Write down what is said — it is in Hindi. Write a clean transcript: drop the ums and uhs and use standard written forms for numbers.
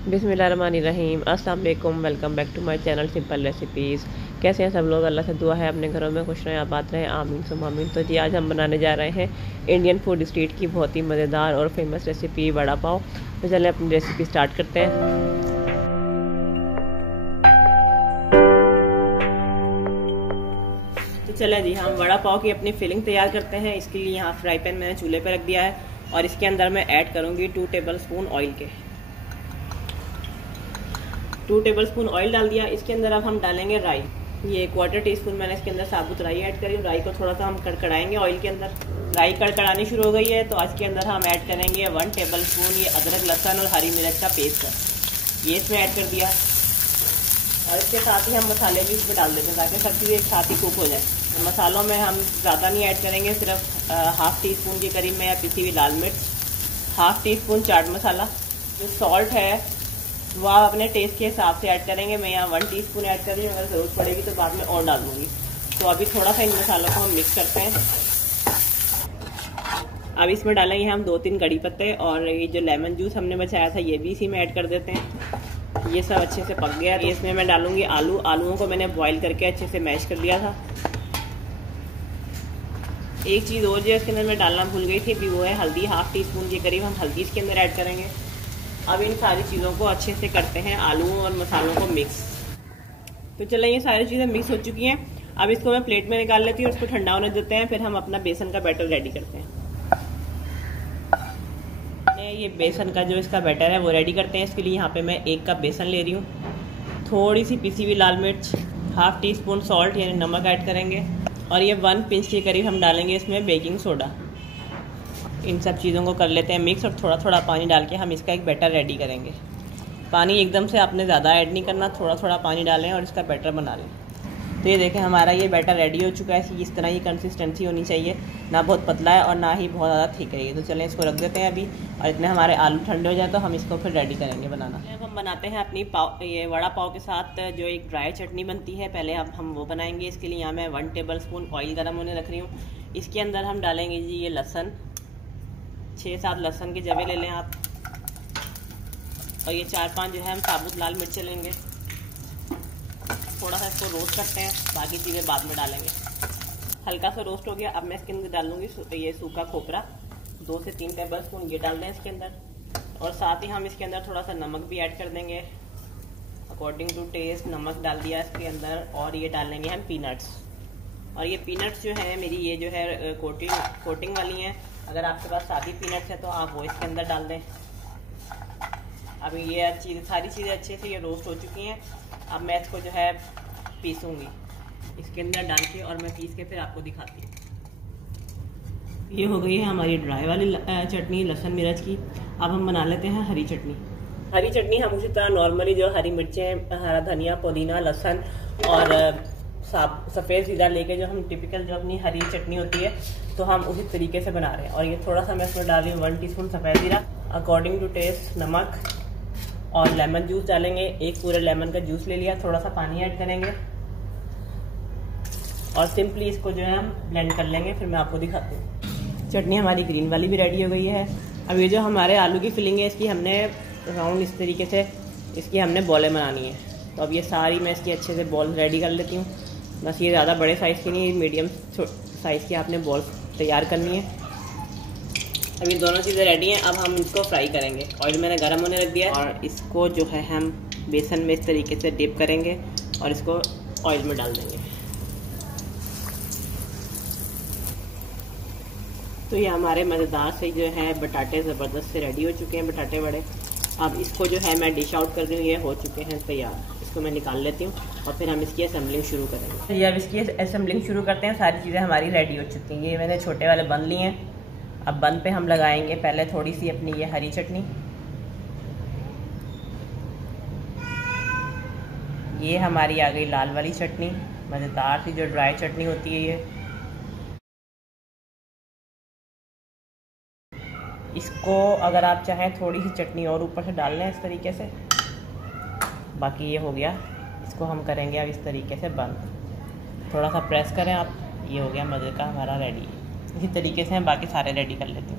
बिस्मिल्लाहिर्रहमानिर्रहीम। अस्सलाम वालेकुम, welcome back to my channel simple recipes. कैसे हैं सब लोग? अल्लाह से दुआ है अपने घरों में खुश रहें, आबाद रहें, आमीन सुम्मा आमीन। तो जी आज हम बनाने जा रहे हैं इंडियन फूड स्ट्रीट की बहुत ही मज़ेदार और फेमस रेसिपी वड़ा पाव। तो चलें अपनी रेसिपी स्टार्ट करते हैं। तो चलें जी हम वड़ा पाव की अपनी फिलिंग तैयार करते हैं। इसके लिए यहाँ फ्राई पैन मैंने चूल्हे पर रख दिया है और इसके अंदर मैं ऐड करूँगी 2 टेबलस्पून ऑयल के। 2 टेबलस्पून ऑयल डाल दिया। इसके अंदर अब हम डालेंगे राई। ये 1/4 टीस्पून मैंने इसके अंदर साबुत राई ऐड करी। राई को थोड़ा सा हम कड़कड़ाएंगे ऑयल के अंदर। राई कड़कड़ानी शुरू हो गई है तो आज के अंदर हम ऐड करेंगे 1 टेबलस्पून ये अदरक लहसुन और हरी मिर्च का पेस्ट ये इसमें ऐड कर दिया। और इसके साथ ही हम मसाले भी इसमें डाल देते हैं ताकि सब चीज़ें एक साथ ही कुक हो जाए। तो मसालों में हम ज़्यादा नहीं ऐड करेंगे, सिर्फ 1/2 टीस्पून के करीब में या पिसी हुई लाल मिर्च, 1/2 टीस्पून चाट मसाला। जो सॉल्ट है वो आप अपने टेस्ट के हिसाब से ऐड करेंगे। मैं यहाँ 1 टीस्पून ऐड कर रही हूँ, अगर ज़रूरत पड़ेगी तो बाद में और डाल दूँगी। तो अभी थोड़ा सा इन मसालों को हम मिक्स करते हैं। अब इसमें डालेंगे हम 2-3 कड़ी पत्ते और ये जो लेमन जूस हमने बचाया था ये भी इसी में ऐड कर देते हैं। ये सब अच्छे से पक गया। तो इसमें मैं डालूंगी आलूओं को मैंने बॉईल करके अच्छे से मैश कर लिया था। एक चीज़ और जो इसके अंदर मैं डालना भूल गई थी, वो है हल्दी। 1/2 टीस्पून के करीब हम हल्दी इसके अंदर ऐड करेंगे। अब इन सारी चीज़ों को अच्छे से करते हैं, आलूओं और मसालों को मिक्स। तो चलें ये सारी चीज़ें मिक्स हो चुकी हैं। अब इसको मैं प्लेट में निकाल लेती हूँ, इसको ठंडा होने देते हैं, फिर हम अपना बेसन का बैटर रेडी करते हैं। ये बेसन का जो इसका बैटर है वो रेडी करते हैं। इसके लिए यहाँ पे मैं 1 कप बेसन ले रही हूँ, थोड़ी सी पिसी हुई लाल मिर्च, 1/2 टीस्पून सॉल्ट यानी नमक ऐड करेंगे और ये 1 पिंच के करीब हम डालेंगे इसमें बेकिंग सोडा। इन सब चीज़ों को कर लेते हैं मिक्स और थोड़ा थोड़ा पानी डाल के हम इसका एक बैटर रेडी करेंगे। पानी एकदम से आपने ज़्यादा ऐड नहीं करना, थोड़ा थोड़ा पानी डालें और इसका बैटर बना लें। तो ये देखें हमारा ये बैटर रेडी हो चुका है। इस तरह की कंसिस्टेंसी होनी चाहिए, ना बहुत पतला है और ना ही बहुत ज़्यादा थिक है ये। तो चलें इसको रख देते हैं अभी, और इतने हमारे आलू ठंडे हो जाए तो हम इसको फिर रेडी करेंगे बनाना। अब हम बनाते हैं अपनी ये वड़ा पाव के साथ जो एक ड्राई चटनी बनती है, पहले अब हम वो बनाएंगे। इसके लिए यहाँ मैं 1 टेबलस्पून ऑयल गर्म होने रख रही हूँ। इसके अंदर हम डालेंगे जी ये लहसुन, 6-7 लहसुन के जवे ले लें आप, और ये 4-5 जो है हम साबुत लाल मिर्च लेंगे। थोड़ा सा इसको रोस्ट करते हैं, बाकी चीज़ें बाद में डालेंगे। हल्का सा रोस्ट हो गया। अब मैं इसके अंदर डालूंगी ये सूखा खोपरा, 2 से 3 टेबलस्पून ये डाल दें इसके अंदर। और साथ ही हम इसके अंदर थोड़ा सा नमक भी ऐड कर देंगे, अकॉर्डिंग टू टेस्ट नमक डाल दिया इसके अंदर। और ये डालेंगे हम पीनट्स, और ये पीनट्स जो है मेरी ये जो है कोटिंग वाली हैं। अगर आपके पास सादी पीनट्स है तो आप वो इसके अंदर डाल दें। अभी ये सारी चीज़ें अच्छे से ये रोस्ट हो चुकी हैं। अब मैं इसको जो है पीसूँगी इसके अंदर डाल के, और मैं पीस के फिर आपको दिखाती हूँ। ये हो गई है हमारी ड्राई वाली चटनी लहसुन मिर्च की। अब हम बना लेते हैं हरी चटनी। हरी चटनी हम उसी तरह नॉर्मली जो हरी मिर्चें, हरा धनिया, पुदीना, लहसुन और सफ़ेद ज़ीरा लेके जो हम टिपिकल जो अपनी हरी चटनी होती है तो हम उसी तरीके से बना रहे हैं। और ये थोड़ा सा मैं इसमें डाल रही हूँ 1 टीस्पून सफ़ेद ज़ीरा, अकॉर्डिंग टू टेस्ट नमक, और लेमन जूस डालेंगे। 1 पूरे लेमन का जूस ले लिया, थोड़ा सा पानी ऐड करेंगे और सिंपली इसको जो है हम ब्लेंड कर लेंगे, फिर मैं आपको दिखाती हूँ। चटनी हमारी ग्रीन वाली भी रेडी हो गई है। अब ये जो हमारे आलू की फिलिंग है इसकी हमने राउंड इस तरीके से इसकी हमने बॉलें बनानी है। तो अब ये सारी मैं इसकी अच्छे से बॉल रेडी कर लेती हूँ। बस ये ज़्यादा बड़े साइज़ की नहीं, मीडियम साइज़ की आपने बॉल तैयार करनी है। अब ये दोनों चीज़ें रेडी हैं। अब हम इसको फ्राई करेंगे। ऑयल मैंने गर्म होने रख दिया और इसको जो है हम बेसन में इस तरीके से डिप करेंगे और इसको ऑयल में डाल देंगे। तो ये हमारे मज़ेदार से जो है बटाटे ज़बरदस्त से रेडी हो चुके हैं, बटाटे बड़े। अब इसको जो है मैं डिश आउट कर रही हूँ, ये हो चुके हैं तैयार। इसको मैं निकाल लेती हूँ और फिर हम इसकी असेंबलिंग शुरू करेंगे। ये अब इसकी असेंबलिंग शुरू करते हैं। सारी चीज़ें हमारी रेडी हो चुकी हैं। ये मैंने छोटे वाले बन लिए हैं। अब बन पे हम लगाएंगे पहले थोड़ी सी अपनी ये हरी चटनी। ये हमारी आ गई लाल वाली चटनी, मज़ेदार सी जो ड्राई चटनी होती है ये। इसको अगर आप चाहें थोड़ी सी चटनी और ऊपर से डाल लें इस तरीके से। बाकी ये हो गया, इसको हम करेंगे अब इस तरीके से बंद। थोड़ा सा प्रेस करें आप, ये हो गया मज़े का हमारा रेडी। इसी तरीके से हम बाकी सारे रेडी कर लेते हैं।